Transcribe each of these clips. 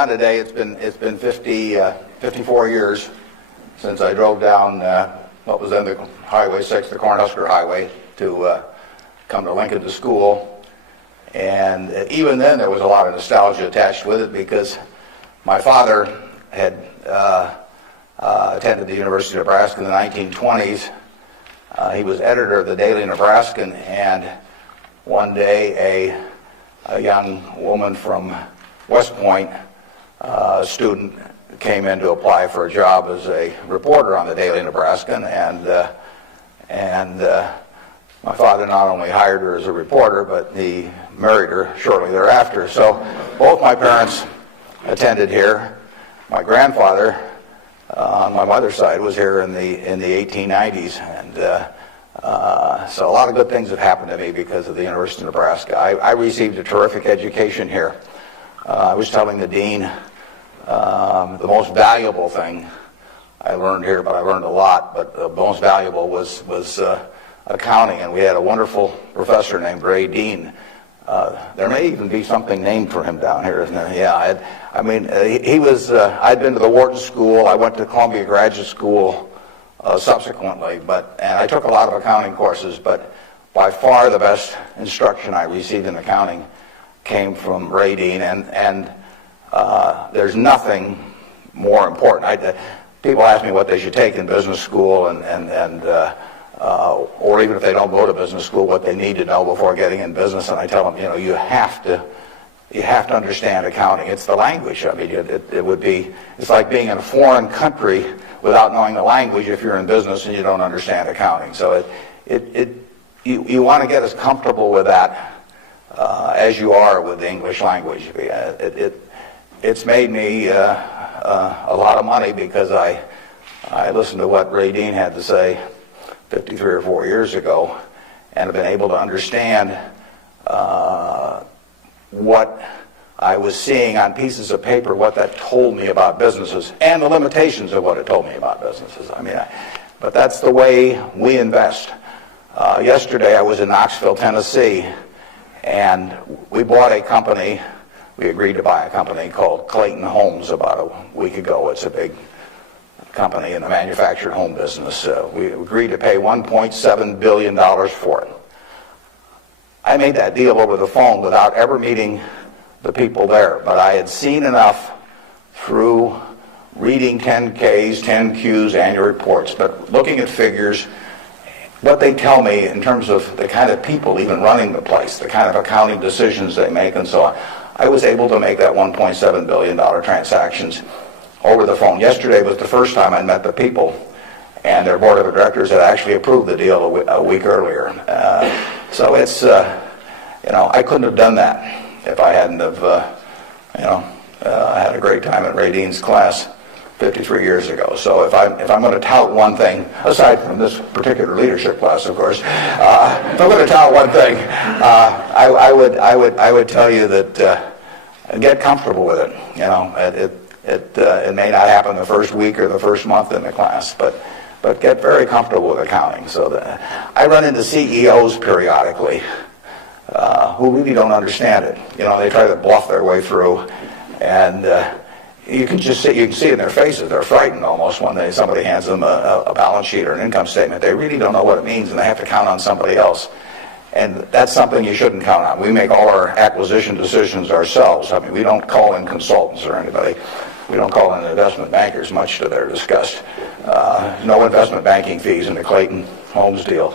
down today. It's been 54 years since I drove down what was then the Highway 6, the Cornhusker Highway, to come to Lincoln to school. And even then, there was a lot of nostalgia attached with it because my father had attended the University of Nebraska in the 1920s. He was editor of the Daily Nebraskan, and one day a young woman from West Point, a student, came in to apply for a job as a reporter on the Daily Nebraskan, and my father not only hired her as a reporter, but he married her shortly thereafter. So both my parents attended here. My grandfather, on my mother's side, was here in the 1890s, and so a lot of good things have happened to me because of the University of Nebraska. I received a terrific education here. I was telling the dean the most valuable thing I learned here, but I learned a lot, but the most valuable was accounting, and we had a wonderful professor named Ray Dean. There may even be something named for him down here, isn't there? Yeah, he was, I'd been to the Wharton School. I went to Columbia Graduate School subsequently, and I took a lot of accounting courses, but by far the best instruction I received in accounting came from Ray Dean, and there's nothing more important. People ask me what they should take in business school, or even if they don't go to business school, what they need to know before getting in business, and I tell them, you have to understand accounting. It's the language. I mean, it's like being in a foreign country without knowing the language if you're in business and you don't understand accounting. So you want to get as comfortable with that as you are with the English language. It's made me a lot of money because I listened to what Ray Dean had to say 53 or 4 years ago, and have been able to understand what I was seeing on pieces of paper, what that told me about businesses, and the limitations of what it told me about businesses. But that's the way we invest. Yesterday I was in Knoxville, Tennessee, and we bought a company. We agreed to buy a company called Clayton Homes about a week ago. It's a big company in the manufactured home business. We agreed to pay $1.7 billion for it. I made that deal over the phone without ever meeting the people there, but I had seen enough through reading 10Ks, 10Qs, annual reports, but looking at figures, what they tell me in terms of the kind of people even running the place, the kind of accounting decisions they make and so on. I was able to make that $1.7 billion transactions over the phone. Yesterday was the first time I met the people, and their board of directors had actually approved the deal a week earlier. So it's, I couldn't have done that if I hadn't have, had a great time at Ray Dean's class 53 years ago. So if I'm going to tout one thing, aside from this particular leadership class, of course, if I'm going to tout one thing, I would tell you that get comfortable with it. It may not happen the first week or the first month in the class, but get very comfortable with accounting. So that I run into CEOs periodically who really don't understand it. They try to bluff their way through, and you can see in their faces, they're frightened almost when somebody hands them a balance sheet or an income statement. They really don't know what it means, and they have to count on somebody else. And that's something you shouldn't count on. We make all our acquisition decisions ourselves. We don't call in consultants or anybody. We don't call in investment bankers, much to their disgust. No investment banking fees in the Clayton Homes deal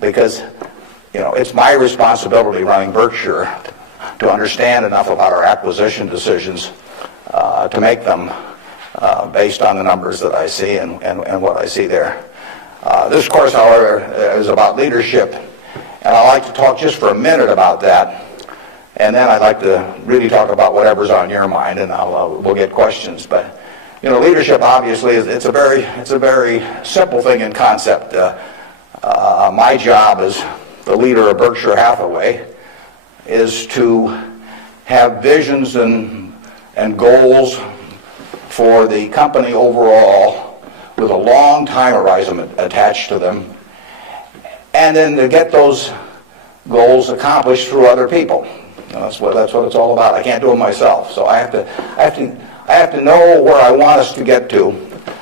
because it's my responsibility running Berkshire to understand enough about our acquisition decisions to make them based on the numbers that I see and what I see there. This course, however, is about leadership, and I'd like to talk just for a minute about that. And then I'd like to really talk about whatever's on your mind, and we'll get questions. But leadership obviously it's a very simple thing in concept. My job as the leader of Berkshire Hathaway is to have visions and goals for the company overall, with a long time horizon attached to them, and then to get those goals accomplished through other people. That's what it's all about. I can't do it myself, so I have to know where I want us to get to.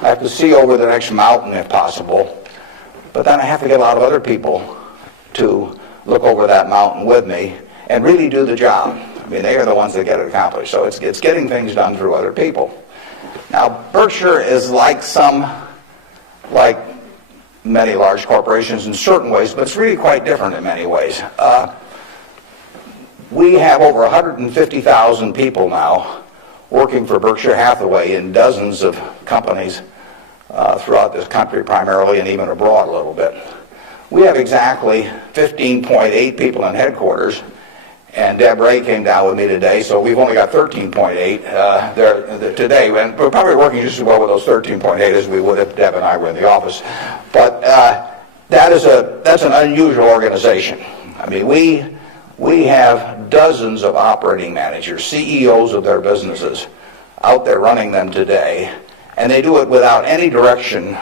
I have to see over the next mountain if possible, but then I have to get a lot of other people to look over that mountain with me and really do the job. I mean, they are the ones that get it accomplished. So it's getting things done through other people. Now, Berkshire is like many large corporations in certain ways, but it's really quite different in many ways. We have over 150,000 people now working for Berkshire Hathaway in dozens of companies throughout this country primarily, and even abroad a little bit. We have exactly 15.8 people in headquarters, and Deb Ray came down with me today, so we've only got 13.8 there today. And we're probably working just as well with those 13.8 as we would if Deb and I were in the office. But that's an unusual organization. I mean, we have dozens of operating managers, CEOs of their businesses, out there running them today, and they do it without any direction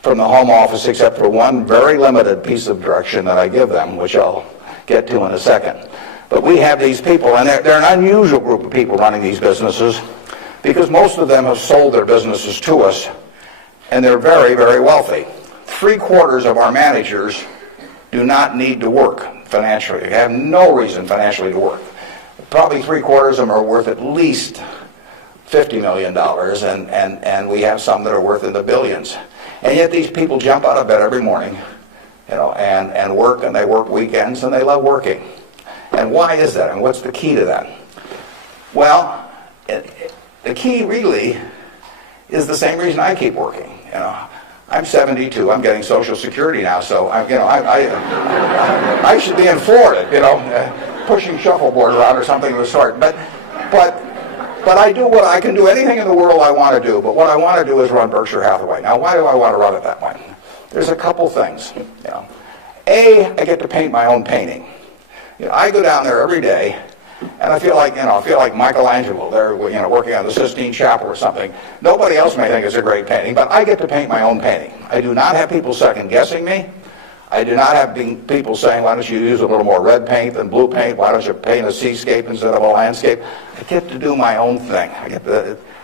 from the home office except for one very limited piece of direction that I give them, which I'll get to in a second. But we have these people, and they're an unusual group of people running these businesses because most of them have sold their businesses to us, and they're very, very wealthy. 3/4 of our managers do not need to work financially. They have no reason financially to work. Probably 3/4 of them are worth at least $50 million, and we have some that are worth in the billions. And yet these people jump out of bed every morning, and work, and they work weekends, and they love working. And why is that? And what's the key to that? Well, the key really is the same reason I keep working. I'm 72. I'm getting Social Security now, so I should be in Florida, pushing shuffleboard around or something of the sort. But I do what I can do. Anything in the world I want to do. But what I want to do is run Berkshire Hathaway. Now, why do I want to run it that way? There's a couple things. A, I get to paint my own painting. I go down there every day, and I feel like Michelangelo. They're working on the Sistine Chapel or something. Nobody else may think it's a great painting, but I get to paint my own painting. I do not have people second guessing me. I do not have people saying, "Why don't you use a little more red paint than blue paint? Why don't you paint a seascape instead of a landscape?" I get to do my own thing.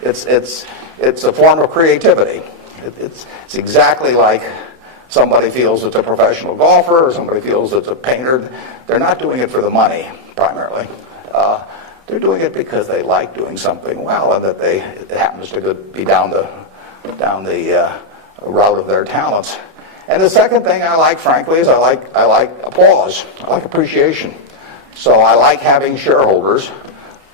It's a form of creativity. It's exactly like somebody feels it's a professional golfer or somebody feels it's a painter. They're not doing it for the money, primarily. They're doing it because they like doing something well, and that it happens to be down the route of their talents. And the second thing I like, frankly, is I like applause. I like appreciation. So I like having shareholders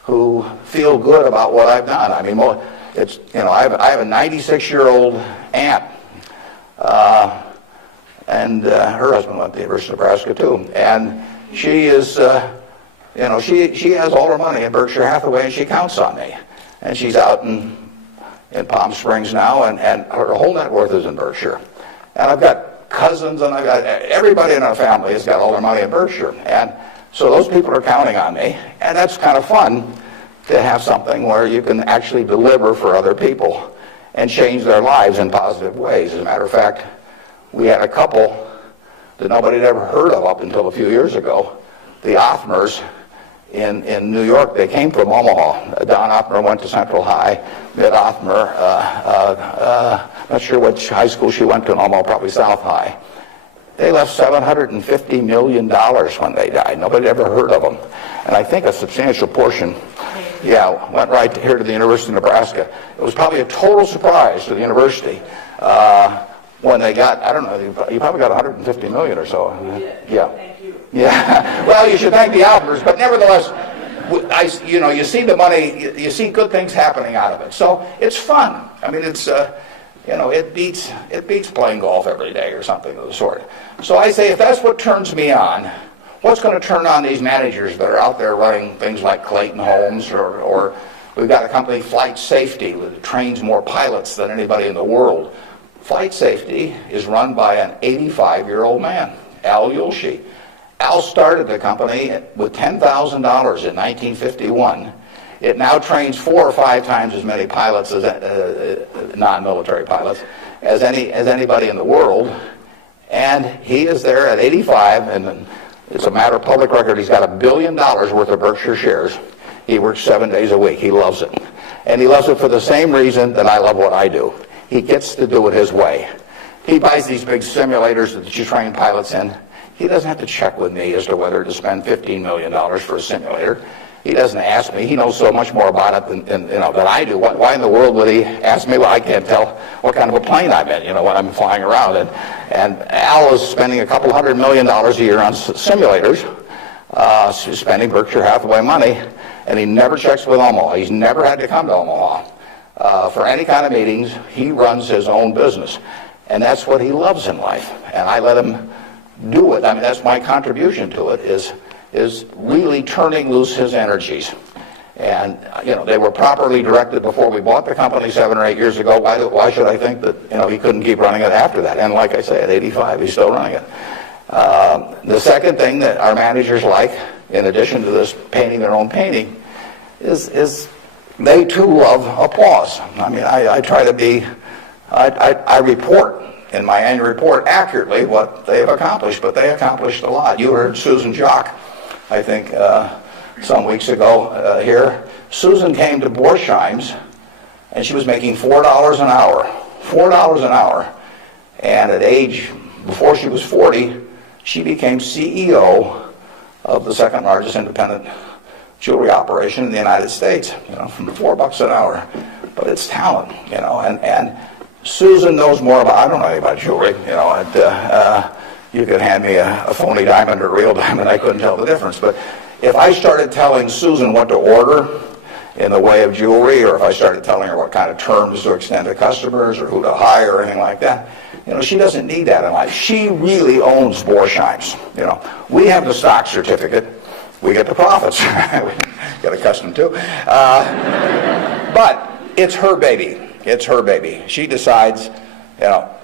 who feel good about what I've done. I mean, I have a 96-year-old aunt. And her husband went to the University of Nebraska too, and she is, she has all her money in Berkshire Hathaway, and she counts on me. And she's out in Palm Springs now, and her whole net worth is in Berkshire. And I've got cousins, and I've got everybody in our family has got all their money in Berkshire, and so those people are counting on me, and that's kind of fun to have something where you can actually deliver for other people and change their lives in positive ways. As a matter of fact, we had a couple that nobody had ever heard of up until a few years ago, the Othmers in New York. They came from Omaha. Don Othmer went to Central High. Mitt Othmer, not sure which high school she went to in Omaha, probably South High. They left $750 million when they died. Nobody had ever heard of them. And I think a substantial portion, went right here to the University of Nebraska. It was probably a total surprise to the university. When they got, I don't know, you probably got 150 million or so. Yeah. Thank you. Yeah. Well, you should thank the Albers, but nevertheless, you see the money, you see good things happening out of it. So it's fun. I mean, it's, it beats playing golf every day or something of the sort. So I say, if that's what turns me on, what's going to turn on these managers that are out there running things like Clayton Homes, or we've got a company, Flight Safety, that trains more pilots than anybody in the world. Flight Safety is run by an 85-year-old man, Al Yulshi. Al started the company with $10,000 in 1951. It now trains 4 or 5 times as many pilots, as non-military pilots, as anybody in the world. And he is there at 85, and It's a matter of public record. He's got $1 billion worth of Berkshire shares. He works 7 days a week. He loves it. And he loves it for the same reason that I love what I do. He gets to do it his way. He buys these big simulators that you train pilots in. He doesn't have to check with me as to whether to spend $15 million for a simulator. He doesn't ask me. He knows so much more about it than I do. Why in the world would he ask me? Well, I can't tell what kind of a plane I'm in, when I'm flying around. And Al is spending a couple $100 million a year on simulators, spending Berkshire Hathaway money, and he never checks with Omaha. He's never had to come to Omaha for any kind of meetings. He runs his own business, and that's what he loves in life. And I let him do it. I mean, that's my contribution to it, is really turning loose his energies. And, they were properly directed before we bought the company 7 or 8 years ago. Why should I think that, he couldn't keep running it after that? And like I say, at 85, he's still running it. The second thing that our managers like, in addition to this painting their own painting, is they too love applause. I mean, I try to be, I report in my annual report accurately what they have accomplished, but they accomplished a lot. You heard Susan Jock, I think, some weeks ago here. Susan came to Borsheim's, and she was making $4 an hour. $4 an hour. And at age, before she was 40, she became CEO of the second largest independent jewelry operation in the United States, from $4 an hour. But it's talent, and Susan knows more about, I don't know anything about jewelry, you could hand me a phony diamond or a real diamond, I couldn't tell the difference. But if I started telling Susan what to order in the way of jewelry, or if I started telling her what kind of terms to extend to customers or who to hire or anything like that, she doesn't need that in life. She really owns Borsheim's. We have the stock certificate, we get the profits. We get accustomed to. But it's her baby. It's her baby. She decides,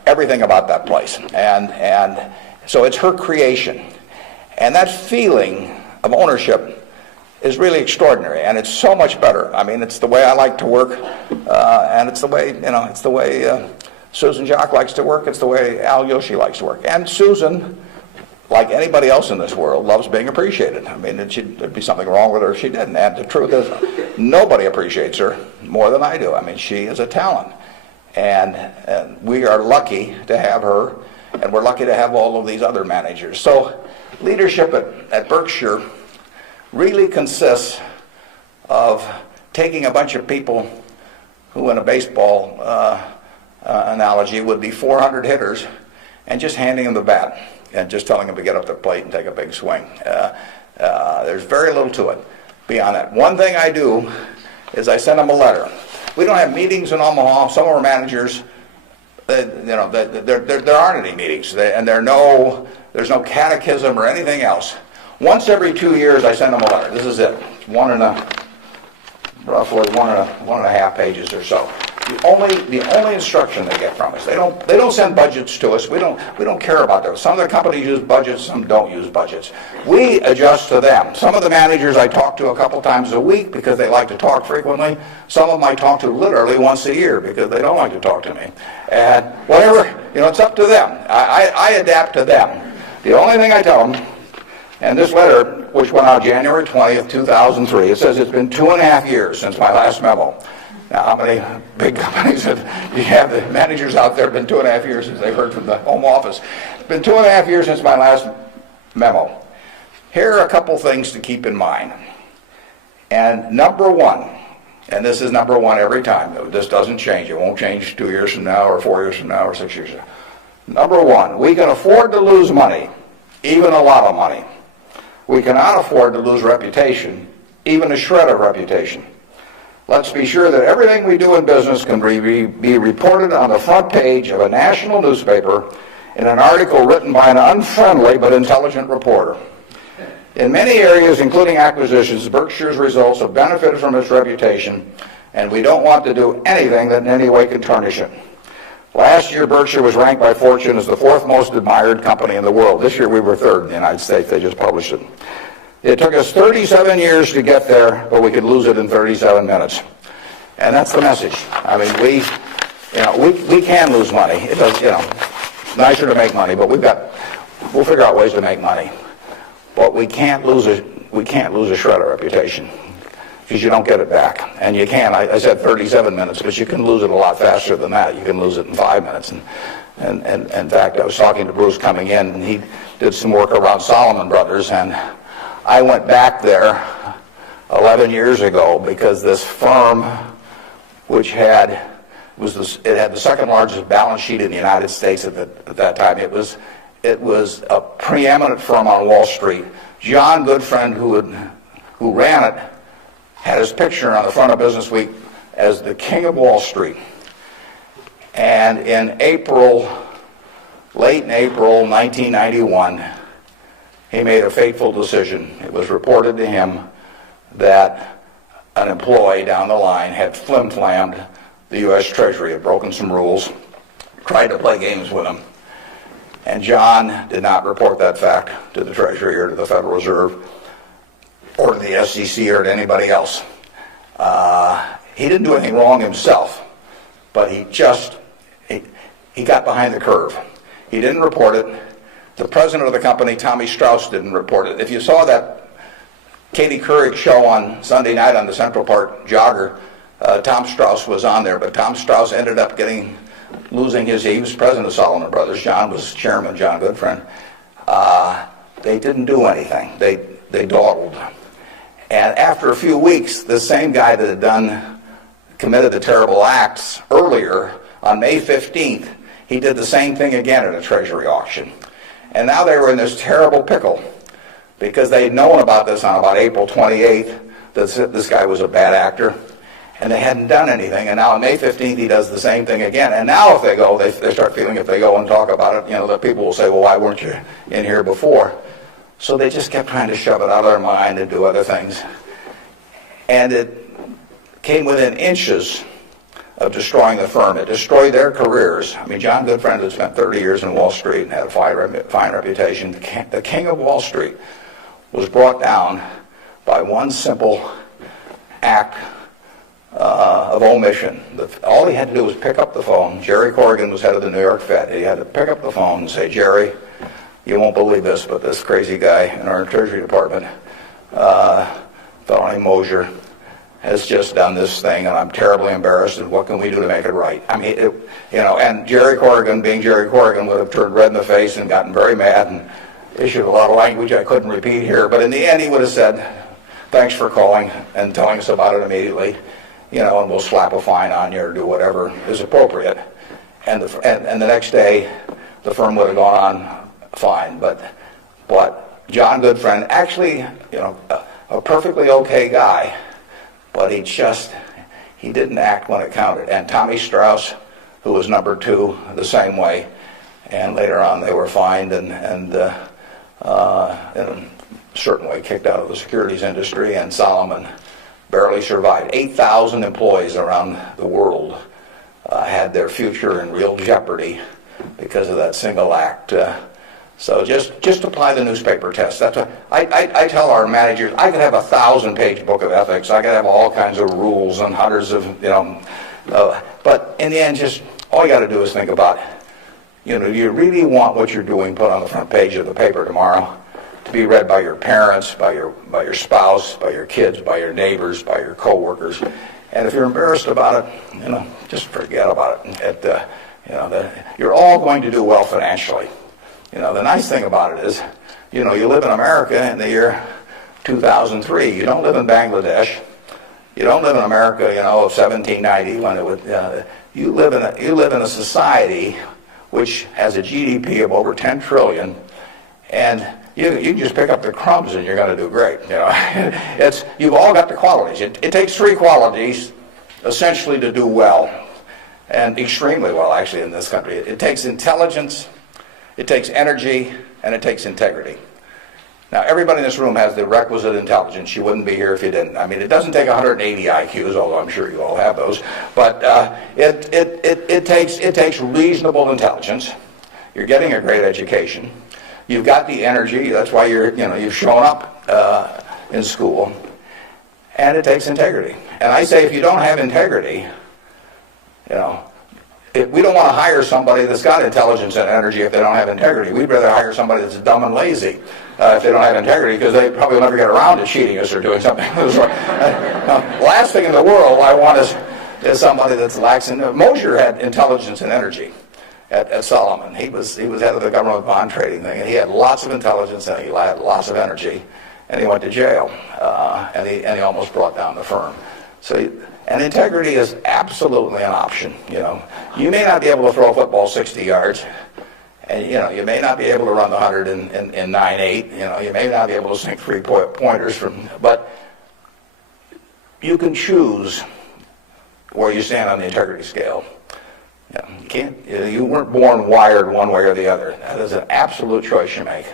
everything about that place. And so it's her creation. And that feeling of ownership is really extraordinary, and it's so much better. I mean, it's the way I like to work, and it's the way, Susan Jock likes to work. It's the way Al Yoshi likes to work. And Susan, like anybody else in this world, loves being appreciated. I mean, there'd be something wrong with her if she didn't. And the truth is, nobody appreciates her more than I do. I mean, she is a talent. And we are lucky to have her, and we're lucky to have all of these other managers. So leadership at Berkshire really consists of taking a bunch of people who, in a baseball analogy, would be 400 hitters, and just handing them the bat and just telling them to get up the plate and take a big swing. There's very little to it beyond that. One thing I do is I send them a letter. We don't have meetings in Omaha. Some of our managers, there aren't any meetings, and there's no catechism or anything else. Once every 2 years, I send them a letter. This is it. It's roughly one and a half pages or so. The only instruction they get from us. They don't send budgets to us. We don't care about those. Some of the companies use budgets, some don't use budgets. We adjust to them. Some of the managers I talk to a couple times a week because they like to talk frequently. Some of them I talk to literally once a year because they don't like to talk to me. And whatever, it's up to them. I adapt to them. The only thing I tell them, and this letter, which went out January 20th, 2003, it says it's been 2.5 years since my last memo. Now, how many big companies you have the managers out there? It's been 2.5 years since they've heard from the home office. It's been 2.5 years since my last memo. Here are a couple things to keep in mind. And number one, and this is number one every time. This doesn't change. It won't change 2 years from now or 4 years from now or 6 years from now. Number one, we can afford to lose money, even a lot of money. We cannot afford to lose reputation, even a shred of reputation. Let's be sure that everything we do in business can be reported on the front page of a national newspaper in an article written by an unfriendly but intelligent reporter. In many areas, including acquisitions, Berkshire's results have benefited from its reputation, and we don't want to do anything that in any way can tarnish it. Last year, Berkshire was ranked by Fortune as the 4th most admired company in the world. This year, we were 3rd in the United States. They just published it. It took us 37 years to get there, but we could lose it in 37 minutes. And that's the message. I mean, we can lose money. It does, it's nicer to make money, but we'll figure out ways to make money. but we can't lose a shred of reputation, because you don't get it back. And you can. I said 37 minutes, but you can lose it a lot faster than that. You can lose it in 5 minutes. And in fact, I was talking to Bruce coming in, and he did some work around Salomon Brothers, and I went back there 11 years ago because this firm, which had the second largest balance sheet in the United States at that time. It was a preeminent firm on Wall Street. John Goodfriend, who ran it, had his picture on the front of Business Week as the king of Wall Street. And in late in April 1991, he made a fateful decision. It was reported to him that an employee down the line had flim-flammed the U.S. Treasury, had broken some rules, tried to play games with him. And John did not report that fact to the Treasury or to the Federal Reserve or to the SEC or to anybody else. He didn't do anything wrong himself, but he got behind the curve. He didn't report it. The president of the company, Tommy Strauss, didn't report it. If you saw that Katie Couric show on Sunday night on the Central Park Jogger, Tom Strauss was on there, but Tom Strauss ended up losing he was president of Salomon Brothers. John was chairman, John Goodfriend. They didn't do anything. They dawdled. And after a few weeks, the same guy that had committed the terrible acts earlier, on May 15th, he did the same thing again at a Treasury auction. And now they were in this terrible pickle because they had known about this on about April 28th, that this guy was a bad actor. And they hadn't done anything, and now on May 15th he does the same thing again. And now if they go, they start feeling if they go and talk about it, that people will say, well, why weren't you in here before? So they just kept trying to shove it out of their mind and do other things. And it came within inches of destroying the firm. It destroyed their careers. I mean, John Goodfriend had spent 30 years in Wall Street and had a fine reputation. The king of Wall Street was brought down by one simple act of omission. All he had to do was pick up the phone. Jerry Corrigan was head of the New York Fed. He had to pick up the phone and say, Jerry, you won't believe this, but this crazy guy in our Treasury Department, a fellow named Mosier, has just done this thing, and I'm terribly embarrassed, and what can we do to make it right? I mean, and Jerry Corrigan, being Jerry Corrigan, would have turned red in the face and gotten very mad and issued a lot of language I couldn't repeat here, but in the end he would have said, thanks for calling and telling us about it immediately. And we'll slap a fine on you or do whatever is appropriate. And the next day, the firm would have gone on fine. But John Goodfriend, actually, a perfectly okay guy, but he didn't act when it counted. And Tommy Strauss, who was number two, the same way. And later on, they were fined and in a certain way kicked out of the securities industry. And Salomon barely survived. 8,000 employees around the world had their future in real jeopardy because of that single act. So just apply the newspaper test. That's what I tell our managers. I could have a 1,000-page book of ethics. I could have all kinds of rules and hundreds of but in the end, just all you got to do is think about, do you really want what you're doing put on the front page of the paper tomorrow? To be read by your parents, by your spouse, by your kids, by your neighbors, by your coworkers. And if you're embarrassed about it, just forget about it. You're all going to do well financially. The nice thing about it is, you live in America in the year 2003. You don't live in Bangladesh. You don't live in America, of 1790 when it would. You live in a society which has a GDP of over 10 trillion, and you can just pick up the crumbs and you're going to do great. You've all got the qualities. It takes three qualities essentially to do well, and extremely well actually in this country. It takes intelligence, it takes energy, and it takes integrity. Now everybody in this room has the requisite intelligence. You wouldn't be here if you didn't. I mean, it doesn't take 180 IQs, although I'm sure you all have those, but it takes reasonable intelligence. You're getting a great education. You've got the energy. That's why you've shown up in school, and it takes integrity. And I say, if you don't have integrity, we don't want to hire somebody that's got intelligence and energy if they don't have integrity. We'd rather hire somebody that's dumb and lazy if they don't have integrity, because they probably will never get around to cheating us or doing something. Last thing in the world I want is somebody that's lacks in. Mosher had intelligence and energy at Solomon. He was head of the government bond trading thing, and he had lots of intelligence and he had lots of energy, and he went to jail, and he almost brought down the firm. And integrity is absolutely an option. You may not be able to throw a football 60 yards, and you may not be able to run the 100 in 9.8. You may not be able to sink 3-pointers but you can choose where you stand on the integrity scale. You can't. You weren't born wired one way or the other. That is an absolute choice you make.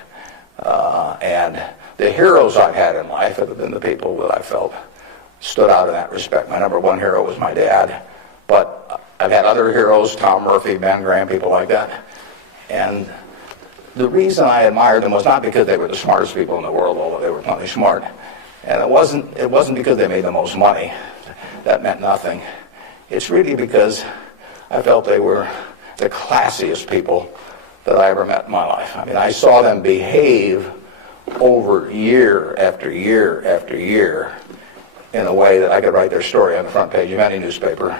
And the heroes I've had in life have been the people that I felt stood out in that respect. My number one hero was my dad, but I've had other heroes, Tom Murphy, Ben Graham, people like that. And the reason I admired them was not because they were the smartest people in the world, although they were plenty smart. And it wasn't because they made the most money. That meant nothing. It's really because I felt they were the classiest people that I ever met in my life. I mean, I saw them behave over year after year after year in a way that I could write their story on the front page of any newspaper,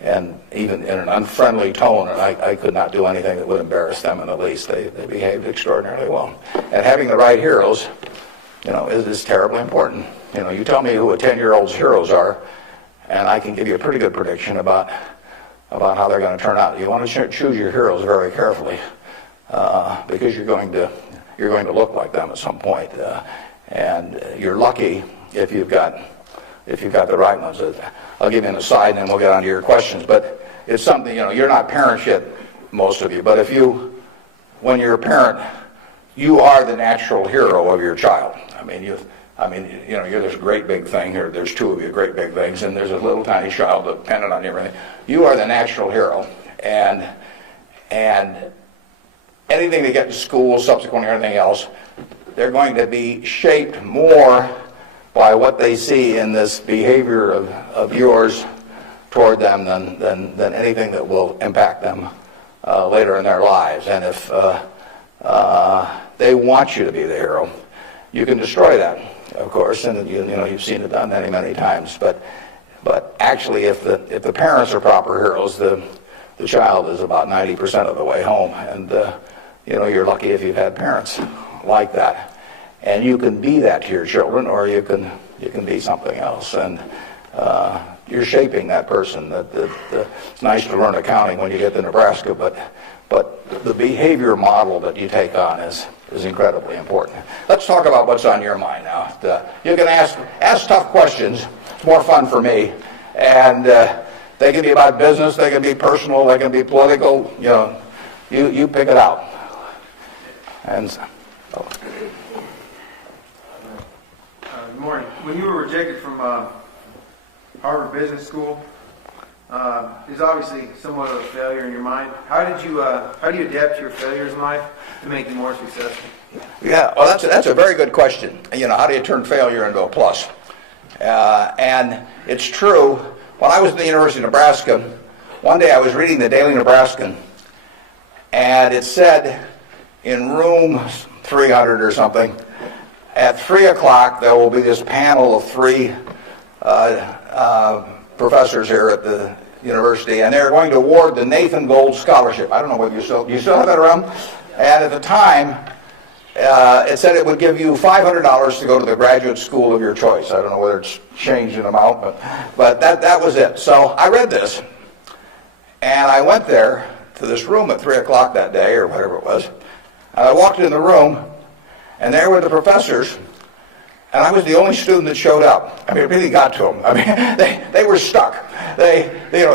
and even in an unfriendly tone, and I could not do anything that would embarrass them in the least. They behaved extraordinarily well. And having the right heroes, is terribly important. You tell me who a 10-year-old's heroes are, and I can give you a pretty good prediction about how they're going to turn out. You want to choose your heroes very carefully, because you're going to look like them at some point, and you're lucky if you've got the right ones. I'll give you an aside, and then we'll get on to your questions. But it's something, you're not parents yet, most of you. But when you're a parent, you are the natural hero of your child. You're this great big thing, or there's two of you great big things, and there's a little tiny child dependent on you. Everything. You are the natural hero, and anything they get in school, subsequently, or anything else, they're going to be shaped more by what they see in this behavior of yours toward them than anything that will impact them later in their lives. And if they want you to be the hero, you can destroy that, of course, and you've seen it done many, many times. But actually, if the parents are proper heroes, the child is about 90% of the way home, and you're lucky if you've had parents like that. And you can be that to your children, or you can be something else, and you're shaping that person. It's nice to learn accounting when you get to Nebraska, but the behavior model that you take on is incredibly important. Let's talk about what's on your mind now. You can ask tough questions. It's more fun for me, and they can be about business, they can be personal, they can be political. You pick it out. And. Good morning. When you were rejected from Harvard Business School, is obviously somewhat of a failure in your mind. How do you adapt to your failures in life to make you more successful? Yeah, well, that's a very good question. How do you turn failure into a plus? And it's true. When I was at the University of Nebraska, one day I was reading the Daily Nebraskan, and it said in room 300 or something, at 3 o'clock there will be this panel of 3 professors here at the university, and they're going to award the Nathan Gold Scholarship. I don't know whether you still have that around. And at the time, it said it would give you $500 to go to the graduate school of your choice. I don't know whether it's changed in amount, but that was it. So I read this, and I went there to this room at 3 o'clock that day, or whatever it was. And I walked in the room, and there were the professors, and I was the only student that showed up. It really got to them. They were stuck. They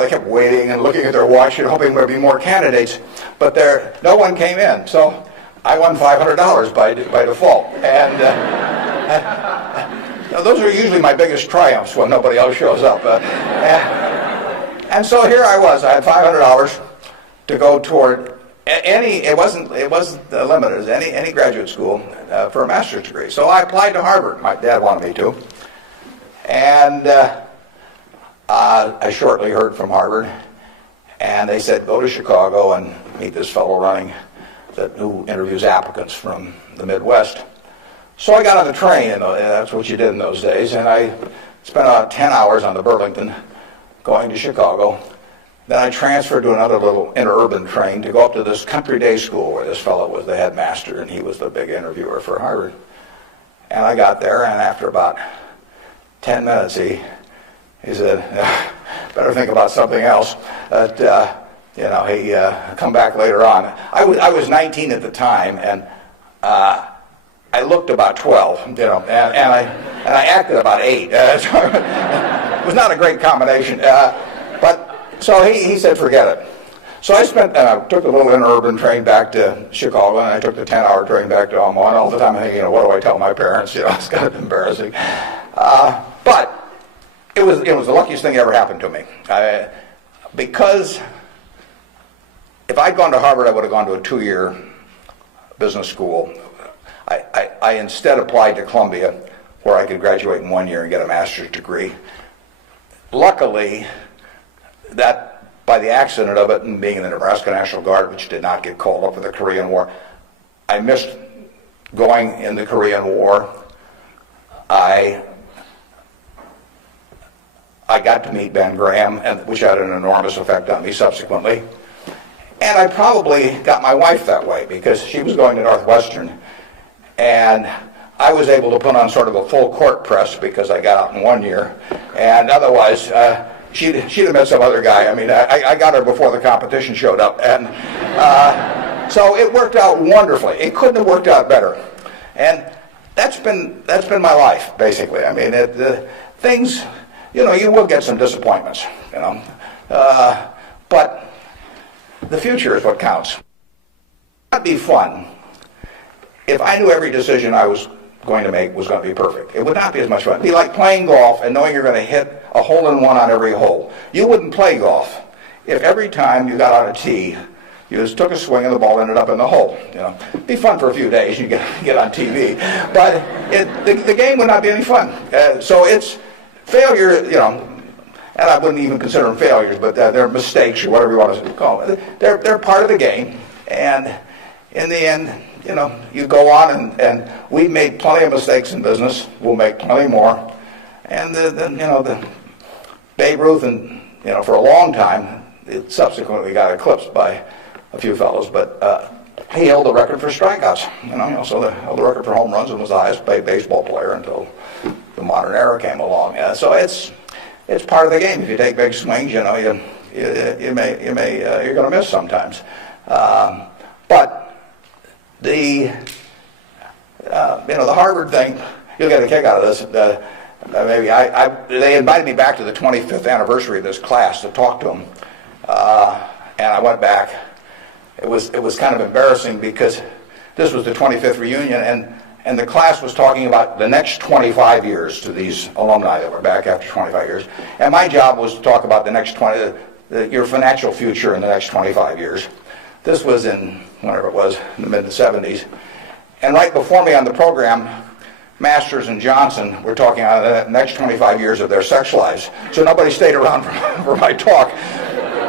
kept waiting and looking at their watch and hoping there'd be more candidates, but no one came in. So I won $500 by default. And those are usually my biggest triumphs when nobody else shows up. And so here I was. I had $500 to go toward it wasn't limited, any graduate school for a master's degree. So I applied to Harvard. My dad wanted me to. And I shortly heard from Harvard. And they said, go to Chicago and meet this fellow who interviews applicants from the Midwest. So I got on the train, and that's what you did in those days, and I spent about 10 hours on the Burlington going to Chicago. Then I transferred to another little interurban train to go up to this country day school where this fellow was the headmaster, and he was the big interviewer for Harvard. And I got there, and after about 10 minutes, he said, better think about something else. But, he come back later on. I was 19 at the time, and I looked about 12, and I acted about 8. It was not a great combination. So he said, forget it. So I took the little interurban train back to Chicago, and I took the 10-hour train back to Omaha. And all the time I'm thinking, what do I tell my parents? It's kind of embarrassing. But it was the luckiest thing that ever happened to me. Because if I'd gone to Harvard, I would have gone to a 2-year business school. I instead applied to Columbia, where I could graduate in 1 year and get a master's degree. Luckily, that by the accident of it and being in the Nebraska National Guard, which did not get called up for the Korean War, I missed going in the Korean War. I got to meet Ben Graham, which had an enormous effect on me subsequently. And I probably got my wife that way because she was going to Northwestern. And I was able to put on sort of a full court press because I got out in 1 year. And otherwise, she'd have met some other guy. I mean, I got her before the competition showed up. And so it worked out wonderfully. It couldn't have worked out better. And that's been my life, basically. I mean, things, you will get some disappointments, but the future is what counts. It'd be fun if I knew every decision I was going to make was going to be perfect. It would not be as much fun. It'd be like playing golf and knowing you're going to hit a hole-in-one on every hole. You wouldn't play golf if every time you got on a tee, you just took a swing and the ball ended up in the hole. It'd be fun for a few days. You get on TV, but the game would not be any fun. So it's failure, and I wouldn't even consider them failures, but they're mistakes or whatever you want to call them. They're part of the game, and in the end, you go on, and we've made plenty of mistakes in business. We'll make plenty more, and the Babe Ruth, and for a long time, it subsequently got eclipsed by a few fellows, but he held the record for strikeouts. So held the record for home runs and was the highest paid baseball player until the modern era came along. So it's part of the game. If you take big swings, you're going to miss sometimes. But the Harvard thing, you'll get a kick out of this. They invited me back to the 25th anniversary of this class to talk to them, and I went back. It was kind of embarrassing because this was the 25th reunion, and the class was talking about the next 25 years to these alumni that were back after 25 years. And my job was to talk about the next your financial future in the next 25 years. This was in, whenever it was, in the mid-70s. And right before me on the program, Masters and Johnson were talking about the next 25 years of their sex lives. So nobody stayed around for my talk.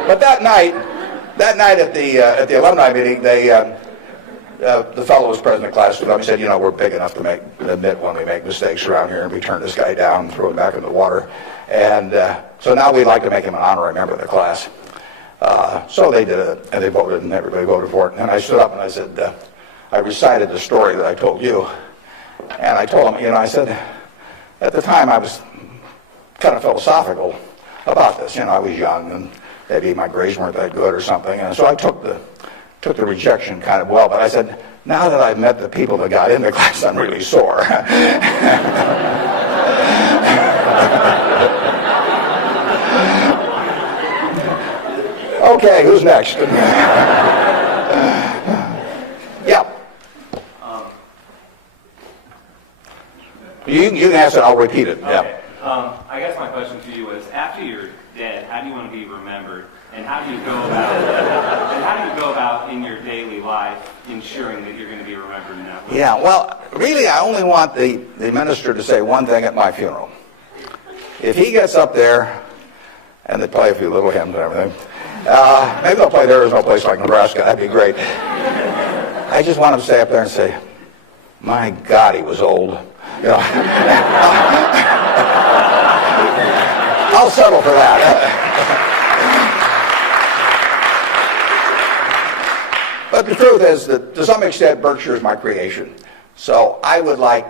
But that night at the alumni meeting, the fellow who was president of the class stood up and said, we're big enough to admit when we make mistakes around here, and we turn this guy down and throw him back in the water. And so now we'd like to make him an honorary member of the class. So they did it, and they voted, and everybody voted for it. And I stood up and I said, I recited the story that I told you. And I told him, I said, at the time I was kind of philosophical about this. I was young, and maybe my grades weren't that good or something. And so I took the rejection kind of well. But I said, now that I've met the people that got into class, I'm really sore. Okay, who's next? Yeah. You can ask it, I'll repeat it. Okay. Yeah. I guess my question to you is, after you're dead, how do you want to be remembered? And how do you go about in your daily life ensuring that you're going to be remembered in that way? Yeah, well, really I only want the minister to say one thing at my funeral. If he gets up there, and they play a few little hymns and everything, Maybe they'll play there is no place like Nebraska. That'd be great. I just want him to stay up there and say, my God, he was old. You know. I'll settle for that. But the truth is that to some extent Berkshire is my creation. So I would like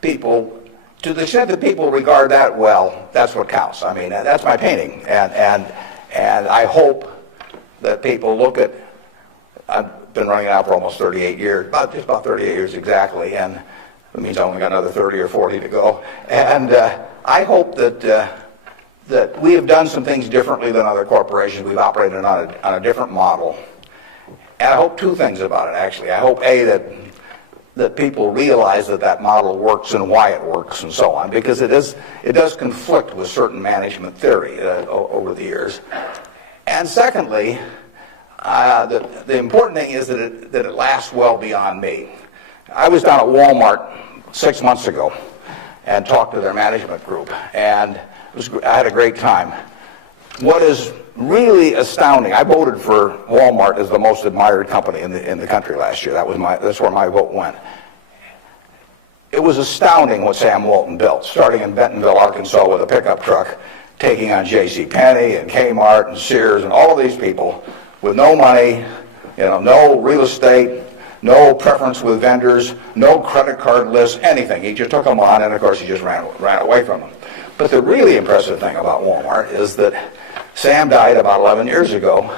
people, to the extent that people regard that well, that's what counts. I mean, that's my painting. And I hope that people look at, I've been running now for almost 38 years, just about 38 years exactly, and it means I only got another 30 or 40 to go. And I hope that we have done some things differently than other corporations. We've operated on a different model. And I hope two things about it, actually. I hope, A, that people realize that model works and why it works and so on, because it does conflict with certain management theory over the years. And secondly, the important thing is that it lasts well beyond me. I was down at Walmart 6 months ago and talked to their management group, and I had a great time. What is really astounding, I voted for Walmart as the most admired company in the country last year. That's where my vote went. It was astounding what Sam Walton built, starting in Bentonville, Arkansas with a pickup truck, taking on JCPenney and Kmart and Sears and all of these people with no money, no real estate, no preference with vendors, no credit card list, anything. He just took them on, and of course he just ran away from them. But the really impressive thing about Walmart is that Sam died about 11 years ago,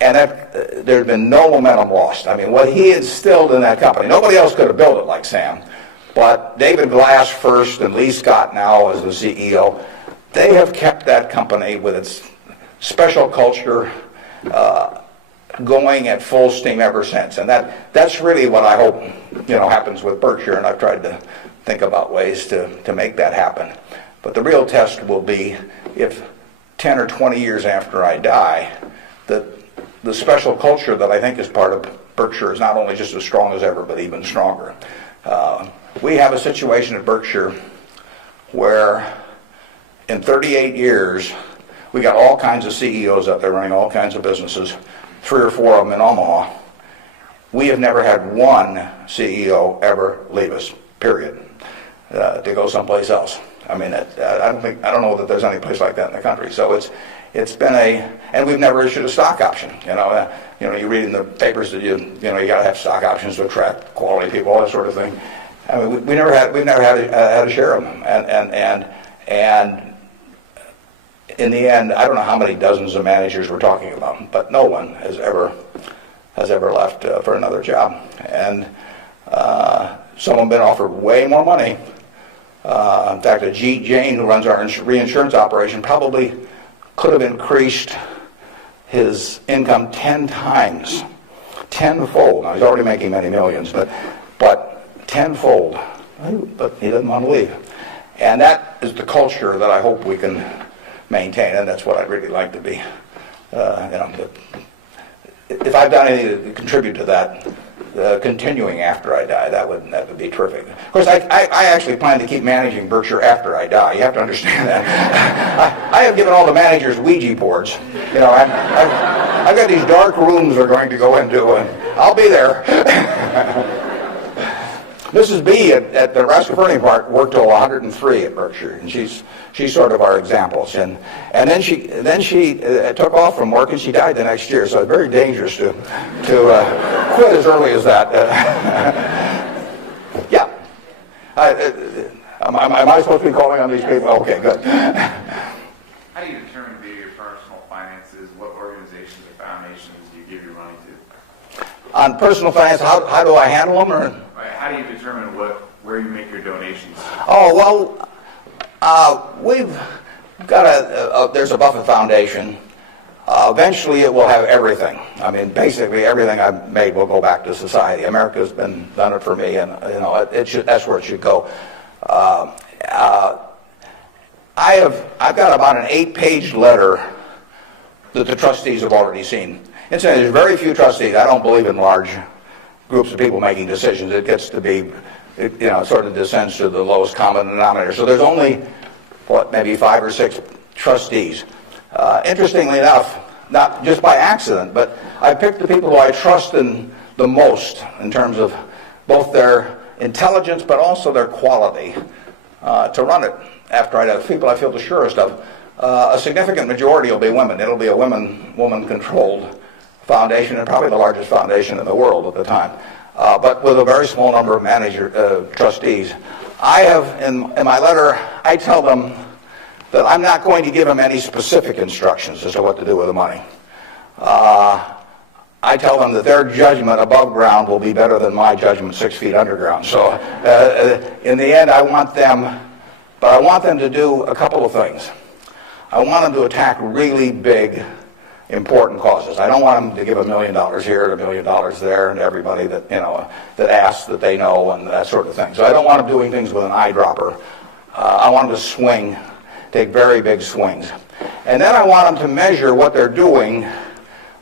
and there had been no momentum lost. I mean, what he instilled in that company, nobody else could have built it like Sam, but David Glass first and Lee Scott now as the CEO, they have kept that company with its special culture going at full steam ever since. And that's really what I hope happens with Berkshire, and I've tried to think about ways to make that happen. But the real test will be if 10 or 20 years after I die, that the special culture that I think is part of Berkshire is not only just as strong as ever, but even stronger. We have a situation at Berkshire where in 38 years, we got all kinds of CEOs out there running all kinds of businesses, 3 or 4 of them in Omaha. We have never had one CEO ever leave us, period, to go someplace else. I mean, I don't know that there's any place like that in the country. So it's been and we've never issued a stock option. You read in the papers that you got to have stock options to attract quality people, all that sort of thing. I mean, we've never had a share of them, and in the end, I don't know how many dozens of managers we're talking about, but no one has ever left for another job, and some have been offered way more money. In fact, Ajit Jain, who runs our reinsurance operation, probably could have increased his income 10 times, tenfold. Now, he's already making many millions, but tenfold. But he doesn't want to leave. And that is the culture that I hope we can maintain, and that's what I'd really like to be. If I've done anything to contribute to that, continuing after I die, that would be terrific. Of course, I actually plan to keep managing Berkshire after I die. You have to understand that. I have given all the managers Ouija boards. I've got these dark rooms they're going to go into, and I'll be there. Mrs. B at the Nebraska Furniture Park worked till 103 at Berkshire, and she's sort of our examples. And then she took off from work, and she died the next year. So it's very dangerous to quit as early as that. Yeah. Am I supposed to be calling on these people? Okay, good. How do you determine via your personal finances what organizations or foundations you give your money to? On personal finance, how do I handle them? Or? How do you determine where you make your donations? Oh, well, we've got there's a Buffett Foundation. Eventually it will have everything. I mean, basically everything I've made will go back to society. America's done it for me, and that's where it should go. I've got about an 8-page letter that the trustees have already seen. Incidentally, there's very few trustees. I don't believe in large groups of people making decisions. It gets to be, it sort of descends to the lowest common denominator. So there's only, maybe 5 or 6 trustees. Interestingly enough, not just by accident, but I picked the people who I trust in the most in terms of both their intelligence but also their quality to run it. After I have people I feel the surest of, a significant majority will be women. It'll be a woman-controlled foundation, and probably the largest foundation in the world at the time, but with a very small number of trustees. I have, in my letter, I tell them that I'm not going to give them any specific instructions as to what to do with the money. I tell them that their judgment above ground will be better than my judgment 6 feet underground. So in the end, I want them to do a couple of things. I want them to attack really big, important causes. I don't want them to give $1 million here and $1 million there and everybody that, that asks that they know and that sort of thing. So I don't want them doing things with an eyedropper. I want them to take very big swings. And then I want them to measure what they're doing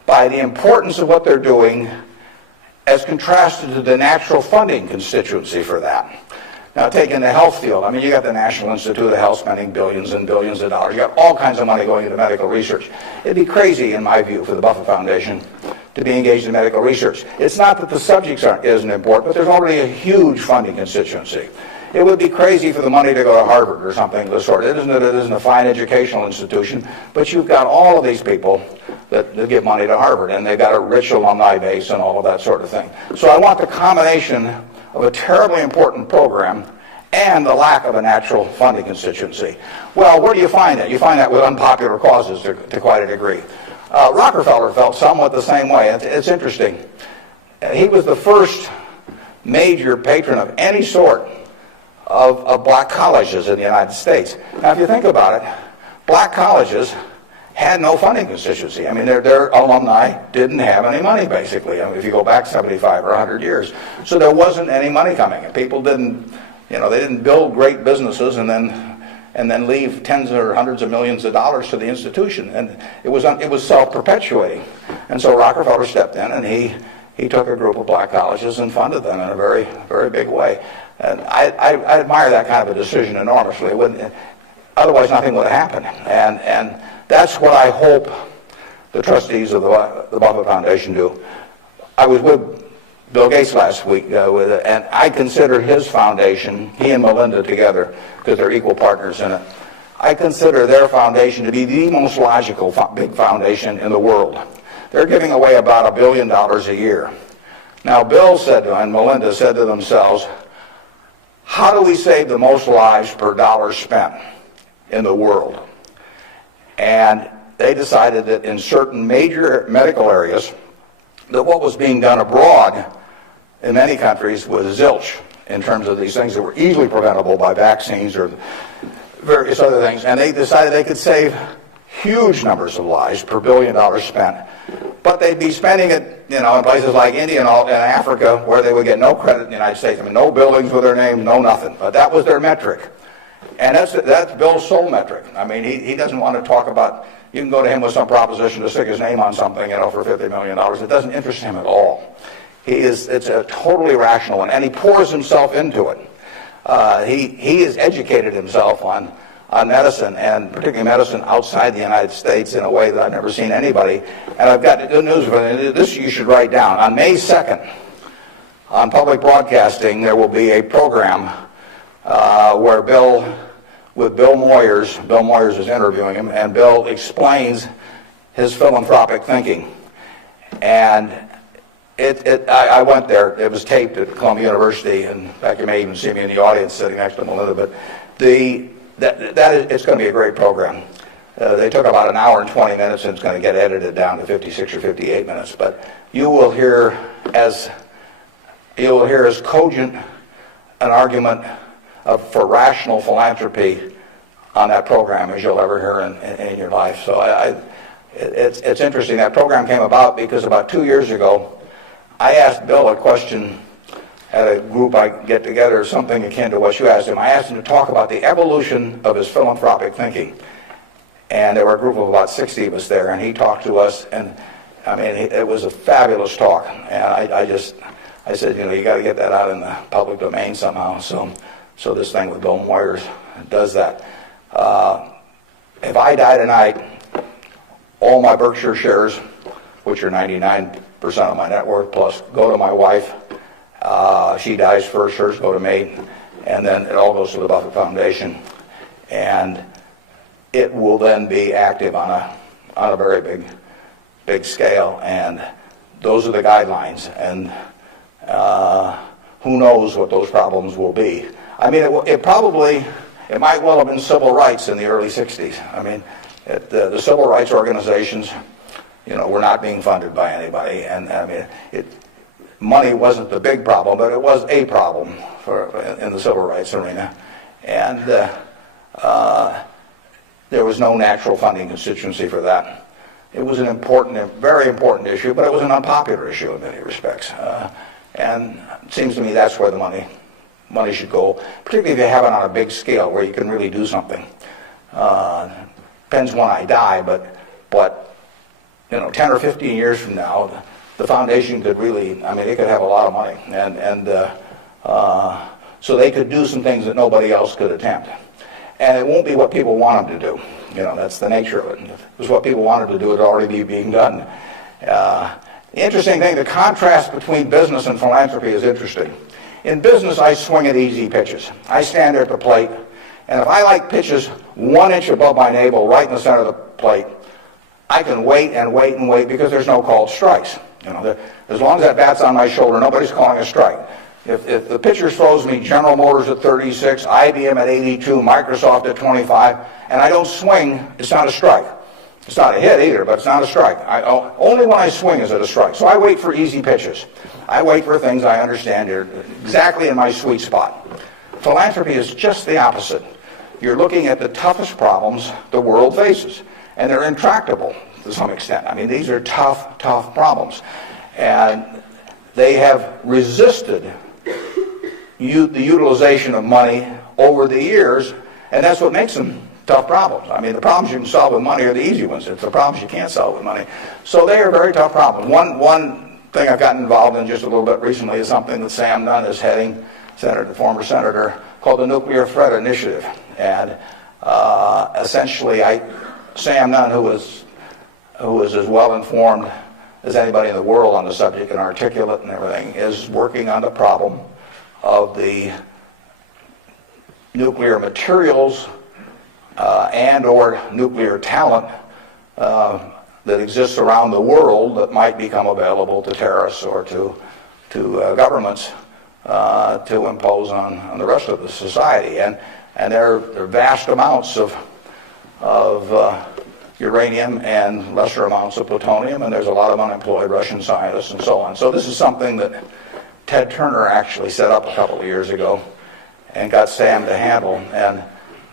by the importance of what they're doing as contrasted to the natural funding constituency for that. Now, taking the health field, I mean, you got the National Institute of Health spending billions and billions of dollars. You got all kinds of money going into medical research. It'd be crazy, in my view, for the Buffett Foundation to be engaged in medical research. It's not that the subjects isn't important, but there's already a huge funding constituency. It would be crazy for the money to go to Harvard or something of the sort. It isn't a fine educational institution, but you've got all of these people that give money to Harvard, and they've got a rich alumni base and all of that sort of thing. So I want the combination of a terribly important program and the lack of a natural funding constituency. Well, where do you find that? You find that with unpopular causes to quite a degree. Rockefeller felt somewhat the same way. It's interesting. He was the first major patron of any sort of black colleges in the United States. Now, if you think about it, black colleges had no funding constituency. I mean, their alumni didn't have any money, basically. I mean, if you go back 75 or 100 years. So there wasn't any money coming in. People didn't, they didn't build great businesses and then leave tens or hundreds of millions of dollars to the institution. And it was self-perpetuating. And so Rockefeller stepped in and he took a group of black colleges and funded them in a very, very big way. And I admire that kind of a decision enormously. Otherwise, nothing would have happened. And that's what I hope the trustees of the Buffett Foundation do. I was with Bill Gates last week, and I consider his foundation, he and Melinda together, because they're equal partners in it, I consider their foundation to be the most logical big foundation in the world. They're giving away about $1 billion a year. Now, Bill said and Melinda said to themselves, how do we save the most lives per dollar spent in the world? And they decided that in certain major medical areas, that what was being done abroad in many countries was zilch in terms of these things that were easily preventable by vaccines or various other things. And they decided they could save huge numbers of lives per $1 billion spent. But they'd be spending it, in places like India and Africa where they would get no credit in the United States. I mean, no buildings with their name, no nothing. But that was their metric. And that's Bill's sole metric. I mean, he doesn't want to talk about, you can go to him with some proposition to stick his name on something, for $50 million. It doesn't interest him at all. It's a totally rational one, and he pours himself into it. He has educated himself on medicine, and particularly medicine outside the United States, in a way that I've never seen anybody. And I've got good news for you. This you should write down. On May 2nd, on public broadcasting, there will be a program where Bill Moyers is interviewing him, and Bill explains his philanthropic thinking. And I went there. It was taped at Columbia University, and in fact, you may even see me in the audience sitting next to Melinda. But it's going to be a great program. They took about an hour and 20 minutes, and it's going to get edited down to 56 or 58 minutes. But you will hear as cogent an argument for rational philanthropy on that program as you'll ever hear in your life. So it's interesting. That program came about because about 2 years ago, I asked Bill a question at a group I get together, something akin to what you asked him. I asked him to talk about the evolution of his philanthropic thinking. And there were a group of about 60 of us there, and he talked to us, and I mean, it was a fabulous talk. And I said, you got to get that out in the public domain somehow. So this thing with Bill Moyers does that. If I die tonight, all my Berkshire shares, which are 99% of my net worth, plus go to my wife. She dies first, hers go to me, and then it all goes to the Buffett Foundation. And it will then be active on a very big scale. And those are the guidelines. And who knows what those problems will be. I mean, it might well have been civil rights in the early 60s. I mean, the civil rights organizations, were not being funded by anybody. And I mean, money wasn't the big problem, but it was a problem in the civil rights arena. And there was no natural funding constituency for that. It was a very important issue, but it was an unpopular issue in many respects. And it seems to me that's where the money should go, particularly if you have it on a big scale where you can really do something. Depends when I die, but 10 or 15 years from now, the foundation could really, it could have a lot of money. And so they could do some things that nobody else could attempt. And it won't be what people want them to do. That's the nature of it. If it was what people wanted to do, it would already be being done. The interesting thing, the contrast between business and philanthropy is interesting. In business, I swing at easy pitches. I stand there at the plate, and if I like pitches 1 inch above my navel, right in the center of the plate, I can wait and wait and wait because there's no called strikes. As long as that bat's on my shoulder, nobody's calling a strike. If the pitcher throws me General Motors at 36, IBM at 82, Microsoft at 25, and I don't swing, it's not a strike. It's not a hit either, but it's not a strike. Only when I swing is it a strike. So I wait for easy pitches. I wait for things I understand are exactly in my sweet spot. Philanthropy is just the opposite. You're looking at the toughest problems the world faces, and they're intractable to some extent. These are tough problems. And they have resisted the utilization of money over the years, and that's what makes them tough problems. The problems you can solve with money are the easy ones. It's the problems you can't solve with money. So they are very tough problems. One thing I've gotten involved in just a little bit recently is something that Sam Nunn is heading, the former senator, called the Nuclear Threat Initiative. And essentially, Sam Nunn, who is as well informed as anybody in the world on the subject and articulate and everything, is working on the problem of the nuclear materials and or nuclear talent that exists around the world that might become available to terrorists or to governments to impose on the rest of the society. And there are vast amounts of uranium and lesser amounts of plutonium, and there's a lot of unemployed Russian scientists and so on. So this is something that Ted Turner actually set up a couple of years ago and got Sam to handle. And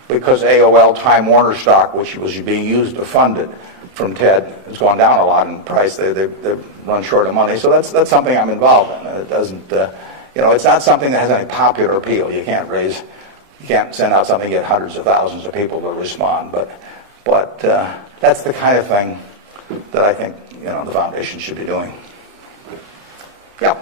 because AOL Time Warner stock, which was being used to fund it from Ted, has gone down a lot in price, they've run short of money. So that's something I'm involved in. It doesn't, it's not something that has any popular appeal. You can't send out something and get hundreds of thousands of people to respond. But that's the kind of thing that I think the foundation should be doing. Yeah.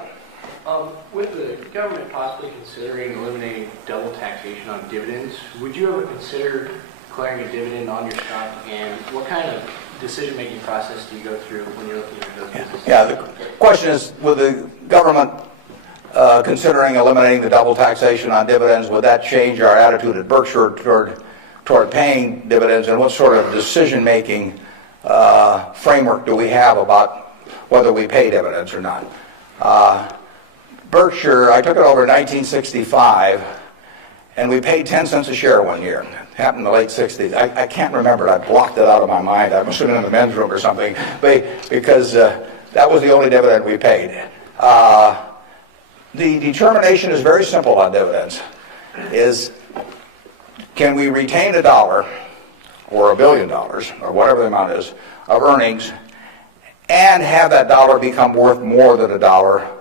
With the government possibly considering eliminating double taxation on dividends, would you ever consider declaring a dividend on your stock? And what kind of decision-making process do you go through when you're looking at those businesses? Yeah, the question is, with the government considering eliminating the double taxation on dividends, would that change our attitude at Berkshire toward paying dividends, and what sort of decision-making framework do we have about whether we pay dividends or not? Berkshire, I took it over in 1965, and we paid 10 cents a share one year. It happened in the late 60s. I can't remember it. I blocked it out of my mind. I must have been in the men's room or something, because that was the only dividend we paid. The determination is very simple on dividends, is can we retain $1 or $1 billion or whatever the amount is of earnings and have that dollar become worth more than $1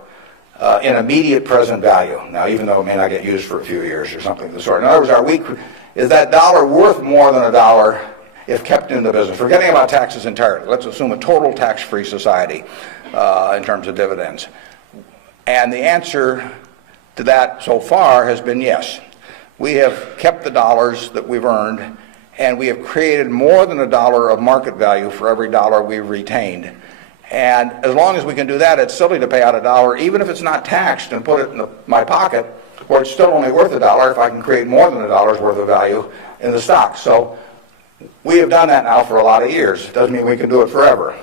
in immediate present value. Now, even though it may not get used for a few years or something of the sort. In other words, is that dollar worth more than $1 if kept in the business? Forgetting about taxes entirely. Let's assume a total tax-free society in terms of dividends. And the answer to that so far has been yes. We have kept the dollars that we've earned and we have created more than $1 of market value for every dollar we've retained. And as long as we can do that, it's silly to pay out $1, even if it's not taxed, and put it in my pocket, where it's still only worth $1 if I can create more than $1 worth of value in the stock. So we have done that now for a lot of years. Doesn't mean we can do it forever,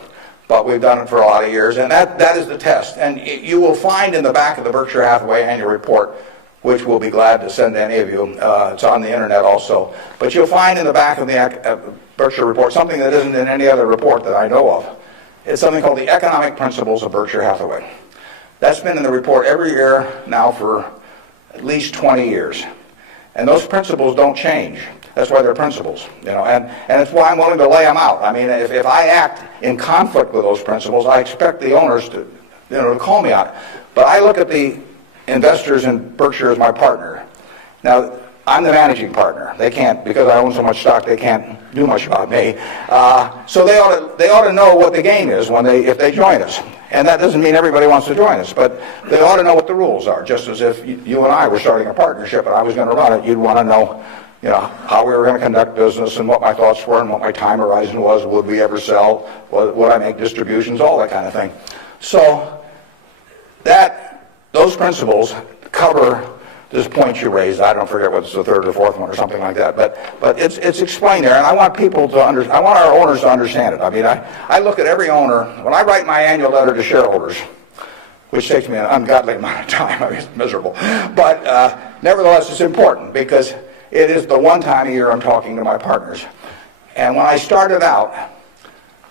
but we've done it for a lot of years, and that is the test. And you will find in the back of the Berkshire Hathaway annual report, which we'll be glad to send to any of you. It's on the internet also. But you'll find in the back of the Berkshire report something that isn't in any other report that I know of. It's something called the Economic Principles of Berkshire Hathaway. That's been in the report every year now for at least 20 years. And those principles don't change. That's why they're principles, and it's why I'm willing to lay them out. I mean, if I act in conflict with those principles, I expect the owners to, to call me on it. But I look at the investors in Berkshire as my partner. Now, I'm the managing partner. They can't, because I own so much stock, they can't do much about me. So they ought to know what the game is if they join us. And that doesn't mean everybody wants to join us, but they ought to know what the rules are. Just as if you and I were starting a partnership and I was going to run it, you'd want to know, how we were going to conduct business and what my thoughts were and what my time horizon was. Would we ever sell? Would I make distributions? All that kind of thing. So those principles cover this point you raised. I don't forget what's the third or fourth one or something like that. But it's explained there, and I want people to I want our owners to understand it. I mean, I look at every owner when I write my annual letter to shareholders, which takes me an ungodly amount of time. I mean, it's miserable. But nevertheless, it's important because it is the one time a year I'm talking to my partners. And when I started out,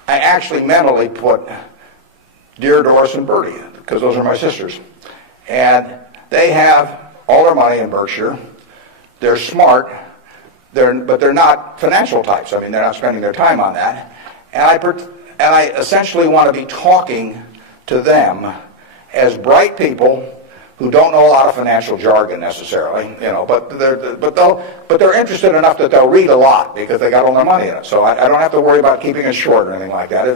I actually mentally put Dear Doris and Bertie, because those are my sisters. And they have all their money in Berkshire. They're smart, but they're not financial types. I mean, they're not spending their time on that. And I essentially want to be talking to them as bright people who don't know a lot of financial jargon necessarily, but they're interested enough that they'll read a lot because they got all their money in it. So I don't have to worry about keeping it short or anything like that.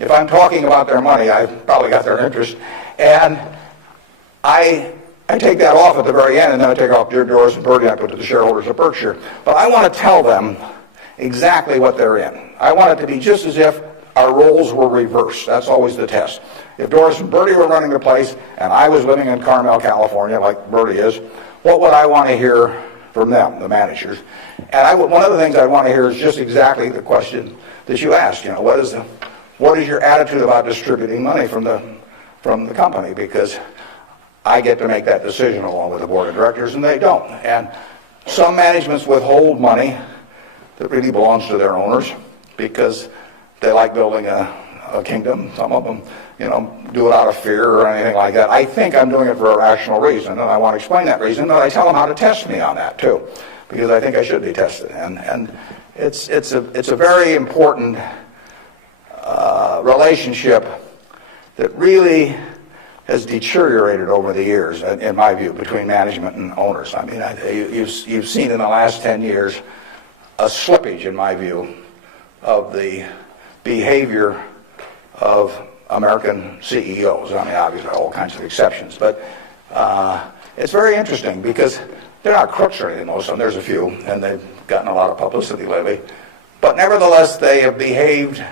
If I'm talking about their money, I've probably got their interest, and I take that off at the very end, and then I take off Dear Doris and Bertie, and I put it to the shareholders of Berkshire. But I want to tell them exactly what they're in. I want it to be just as if our roles were reversed. That's always the test. If Doris and Bertie were running the place, and I was living in Carmel, California, like Bertie is, what would I want to hear from them, the managers? And one of the things I want to hear is just exactly the question that you asked. What is your attitude about distributing money from the company? Because I get to make that decision along with the board of directors, and they don't. And some managements withhold money that really belongs to their owners because they like building a kingdom. Some of them, do it out of fear or anything like that. I think I'm doing it for a rational reason, and I want to explain that reason, but I tell them how to test me on that too, because I think I should be tested. And it's a very important relationship that really has deteriorated over the years, in my view, between management and owners. I mean, you've seen in the last 10 years a slippage, in my view, of the behavior of American CEOs. I mean, obviously, all kinds of exceptions, but it's very interesting because they're not crooks or anything, most of them. There's a few, and they've gotten a lot of publicity lately. But nevertheless, they have behaved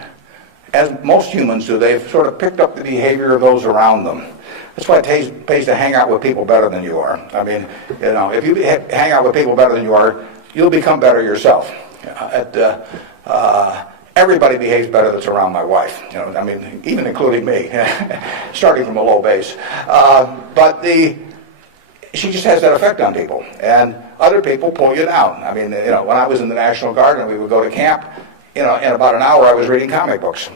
as most humans do. They've sort of picked up the behavior of those around them. That's why it pays to hang out with people better than you are. I mean, if you hang out with people better than you are, you'll become better yourself. Everybody behaves better that's around my wife. I mean, even including me, starting from a low base. But she just has that effect on people, and other people pull you down. I mean, when I was in the National Guard and we would go to camp, in about an hour I was reading comic books.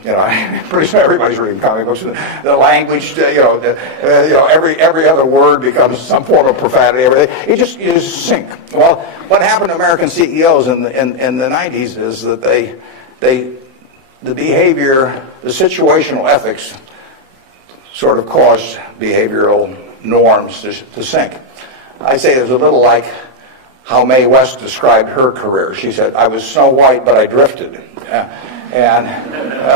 Pretty soon everybody's reading comic books. The language, every other word becomes some form of profanity. Everything. You just sink. Well, what happened to American CEOs in the 90s is that the behavior, the situational ethics, sort of caused behavioral norms to sink. I say it's a little like how Mae West described her career. She said, "I was Snow White, but I drifted." And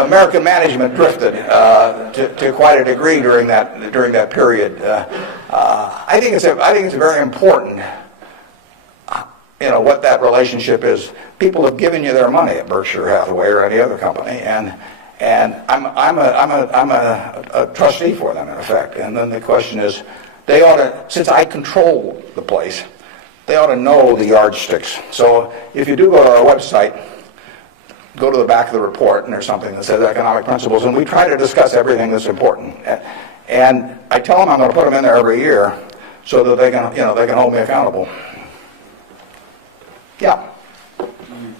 American management drifted to quite a degree during that period. I think it's very important what that relationship is. People have given you their money at Berkshire Hathaway or any other company, and I'm a trustee for them in effect. And then the question is, they ought to, since I control the place, they ought to know the yardsticks. So if you do go to our website, go to the back of the report, and there's something that says economic principles, and we try to discuss everything that's important. And I tell them I'm going to put them in there every year so that they can, they can hold me accountable. Yeah. You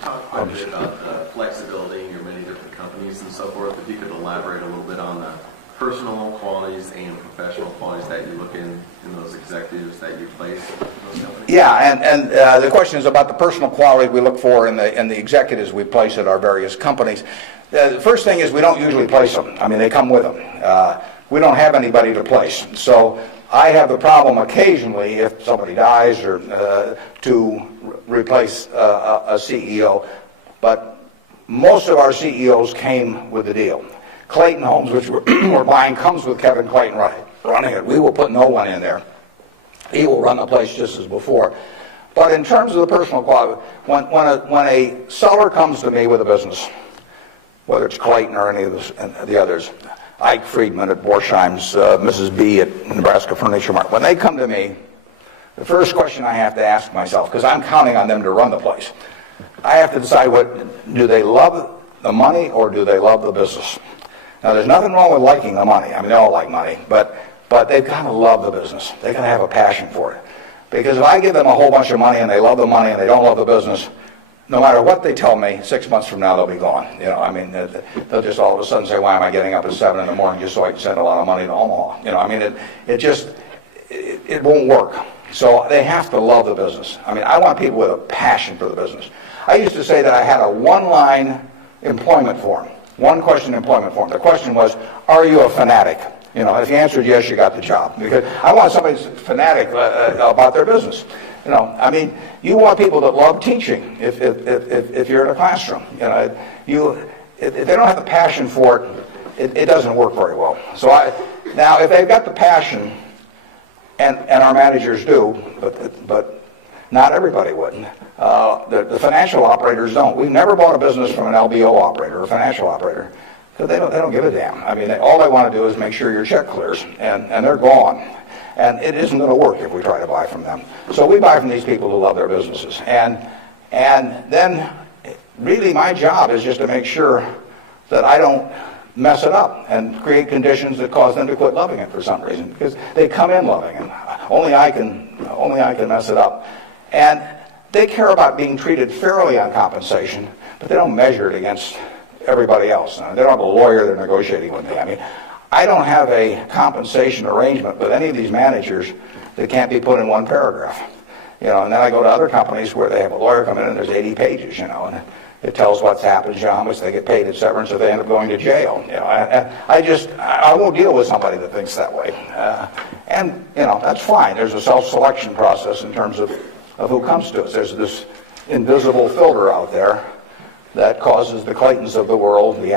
talked quite a bit about flexibility in your many different companies and so forth. If you could elaborate a little bit on the personal qualities and professional qualities that you look in those executives that you place in those companies. Yeah, and the question is about the personal qualities we look for in the executives we place at our various companies. The first thing is we don't usually place them. I mean, they come with them. We don't have anybody to place. So I have the problem occasionally, if somebody dies, or to replace a CEO. But most of our CEOs came with the deal. Clayton Homes, which we're buying, comes with Kevin Clayton running it. We will put no one in there. He will run the place just as before. But in terms of the personal quality, when a seller comes to me with a business, whether it's Clayton or any of the others, Ike Friedman at Borsheim's, Mrs. B at Nebraska Furniture Mart, when they come to me, the first question I have to ask myself, because I'm counting on them to run the place, I have to decide, do they love the money or do they love the business? Now, there's nothing wrong with liking the money. I mean, they all like money, but they've got to love the business. They've got to have a passion for it. Because if I give them a whole bunch of money and they love the money and they don't love the business, no matter what they tell me, 6 months from now they'll be gone. I mean, they'll just all of a sudden say, why am I getting up at 7 in the morning just so I can send a lot of money to Omaha? I mean, it won't work. So they have to love the business. I mean, I want people with a passion for the business. I used to say that I had a one-line employment form, one-question employment form. The question was, are you a fanatic? If you answered yes, you got the job. Because I want somebody who's fanatic about their business. I mean, you want people that love teaching if you're in a classroom. If they don't have the passion for it, it doesn't work very well. So now, if they've got the passion, and our managers do, but not everybody would. The financial operators don't. We've never bought a business from an LBO operator or a financial operator because they don't give a damn. I mean, all they want to do is make sure your check clears, and they're gone. And it isn't going to work if we try to buy from them. So we buy from these people who love their businesses. And then really my job is just to make sure that I don't mess it up and create conditions that cause them to quit loving it for some reason, because they come in loving it. Only I can mess it up. And they care about being treated fairly on compensation, but they don't measure it against everybody else. They don't have a lawyer they're negotiating with me. I mean, I don't have a compensation arrangement with any of these managers that can't be put in one paragraph. And then I go to other companies where they have a lawyer come in and there's 80 pages, and it tells what's happened, how much they get paid at severance if they end up going to jail. I won't deal with somebody that thinks that way. And that's fine. There's a self-selection process in terms of who comes to us. There's this invisible filter out there that causes the Claytons of the world, the